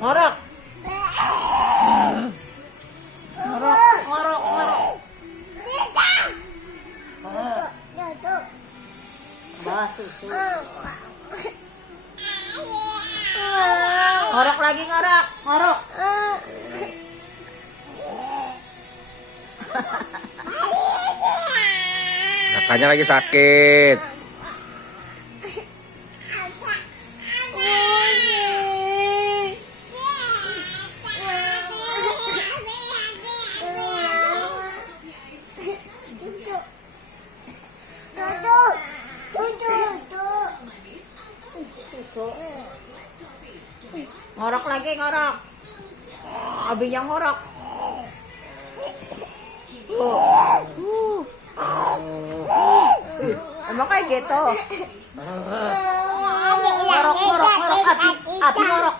Ngorok. Ngorok, ngorok, ngorok. Bawa susu. Ngorok lagi, ngorok, ngorok. Kakaknya lagi sakit. Ngorok lagi, ngorok. Abinya ngorok. Emang kayak gitu. Ngorok, ngorok, ngorok. Abi ngorok.